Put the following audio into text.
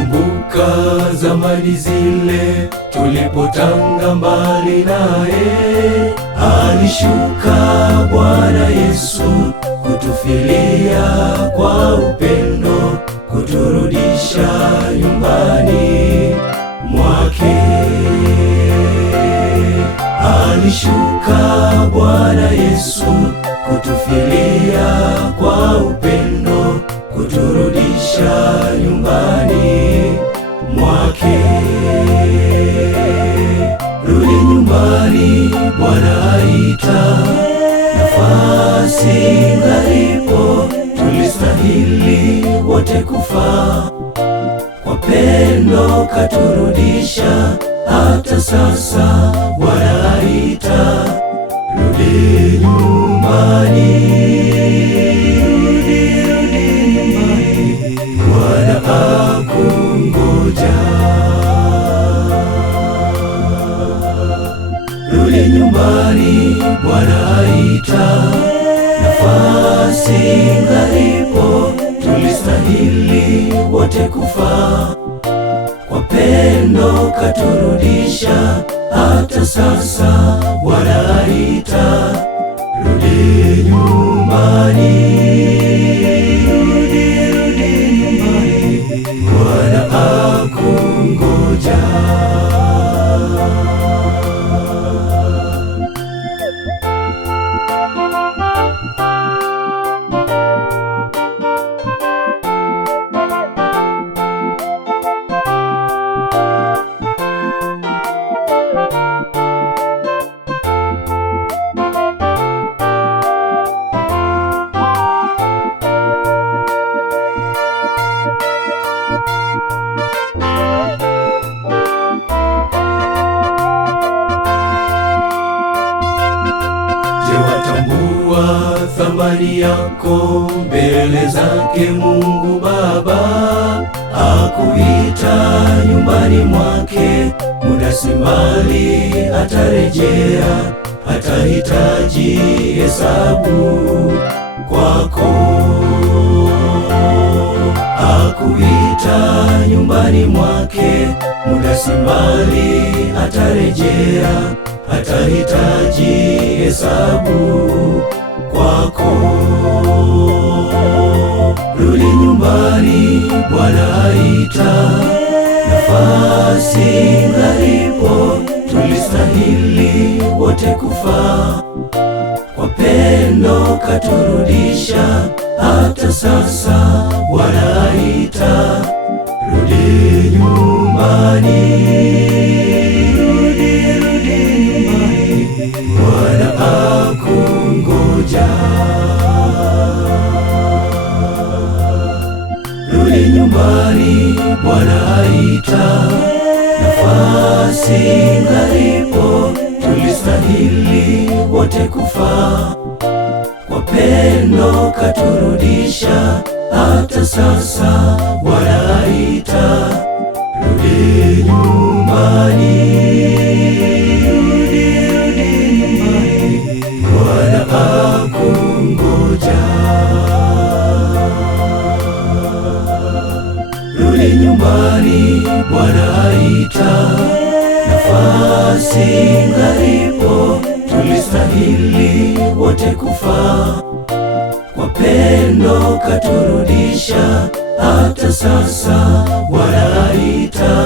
Nakumbuka zamani zile tulipotanga mbali naye, alishuka Bwana Yesu kutufilia kwa upendo, kuturudisha nyumbani mwake. Alishuka Bwana Yesu kutufilia kwa upendo, kuturudisha nyumbani mwake. Rudi nyumbani, Bwana aita, nafasi ingalipo, tulistahili wote kufa. Kwa pendo katurudisha, hata sasa Bwana aita, rudi nyumbani. Bwana akungoja. Rudi nyumbani, Bwana aita, nafasi ingalipo, tulistahili wote kufa. Kwa pendo katurudisha, hata sasa Bwana aita, rudi nyumbani. Bwana akungoja. Je, watambua thamani yako mbele zake Mungu Baba? Akuita nyumbani mwake, muda si mbali atarejea, hatahitaji hesabu kwako. Akuita nyumbani mwake, muda si mbali atarejea, hatahitaji hesabu kwako. Rudi nyumbani, Bwana aita, nafasi ingalipo, tulistahili wote kufa. Kwa pendo katurudisha, hata sasa Bwana aita, rudi nyumbani. Bwana akungoja. Rudi nyumbani, Bwana aita, nafasi ingalipo, tulistahili wote kufa. Kwa pendo katurudisha, hata sasa Bwana aita, rudi nyumbani. Bwana akungoja. Rudi nyumbani, Bwana aita, nafasi ingalipo, tulistahili wote kufa. Kwa pendo katurudisha, hata sasa Bwana aita,